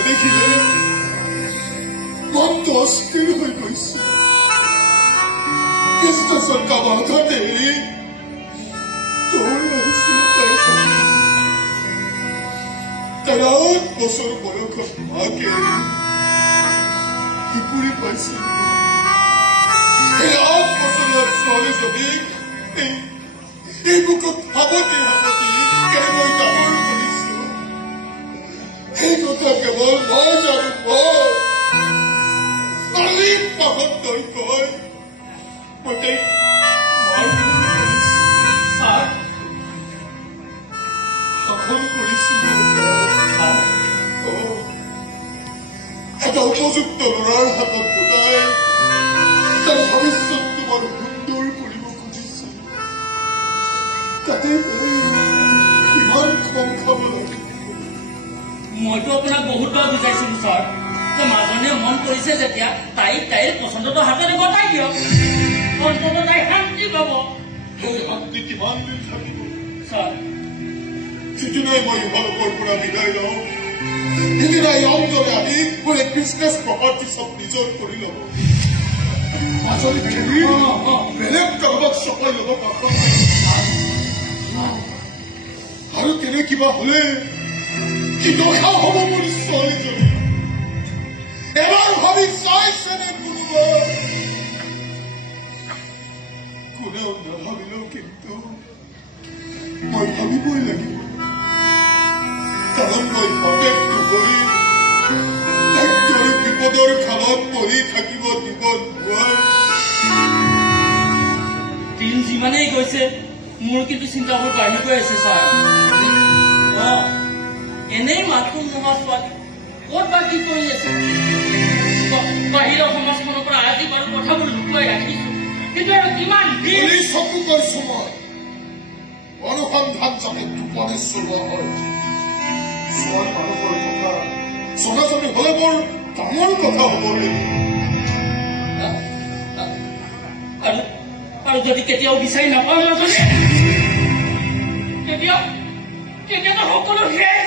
নেদেখিলে মনটো অস্থিৰ হৈ গৈছে ষ্টেচন কামাঠাতে এৰি দৌৰি আহিছিল তাই 8 বছৰ বয়সত মাকে শিপুৰি পাইছিল এই 8 বছৰীয়া ছোৱালীজনীক এই বুকুত সাৱটি কেনেকৈ ডাঙৰ কৰিছো এই কথা কেৱল মই জানো কালি পাহত তই কয় মই তাইক শাসন কৰিছিলো এটা উপযুক্ত ল'ৰাৰ হাতত গোটাই তাৰ ভৱিষ্যতটো মই সুন্দৰ কৰিব খুজিছো তাতে কিমান কম খাব লাগে মইতো আপোনাক বহুতবাৰ বুজাইছিলো ছাৰ যে মাজনীয়ে মন কৰিছে যেতিয়া তাইৰ পচন্দটো হাততে গতাই দিয়ক অন্তত তাই শান্তি পাব সেই শান্তি কিমান দিন থাকিব ছাৰ যিদিনাই মই ইহঁতৰ পৰা বিদায় লওঁ সিদিনাই অন্তৰে আহি মোৰ এক বিজনেছ প্ৰপাৰ্টি চব নিজৰ কৰি ল'ব মাজনী খেলি বেলেগ কাৰোবাক চপাই ল'ব পাব আৰু তেনে কিবা হলে কি দশা হব মোৰ ছোৱালীজনী এবাৰ ভাবি চাইছেনে কোনেও নাভাবিলেও কিন্তু মই ভাবিবই লাগিব কাৰণ মই বাপেকটো কৰি ডাক্তৰ বিপদৰ খালত পৰি থাকিব দিব নোৱাৰো দিন যিমানেই গৈছে মোৰ কিন্তু চিন্তাবোৰ বাঢ়ি গৈ আছে ছাৰ এনেই মাতবোল নোহোৱা ছোৱালী ক'ত বা কি কৰি আছে বাহিৰৰ সমাজখনৰ পৰা আজি বাৰু কথাবোৰ লুকুৱাই ৰাখিছো কিন্তু আৰু কিমান দিন চকু কৈছো মই অনুসন্ধান যাতে টোপনি চলোৱা হয় ছোৱালী মানুহৰ কথা জনাজনি হলে বৰ ডাঙৰ কথা হব আৰু যদি কেতিয়াও বিচাৰি নাপাওঁ মাজনী তেতিয়াতো সকলো শেষ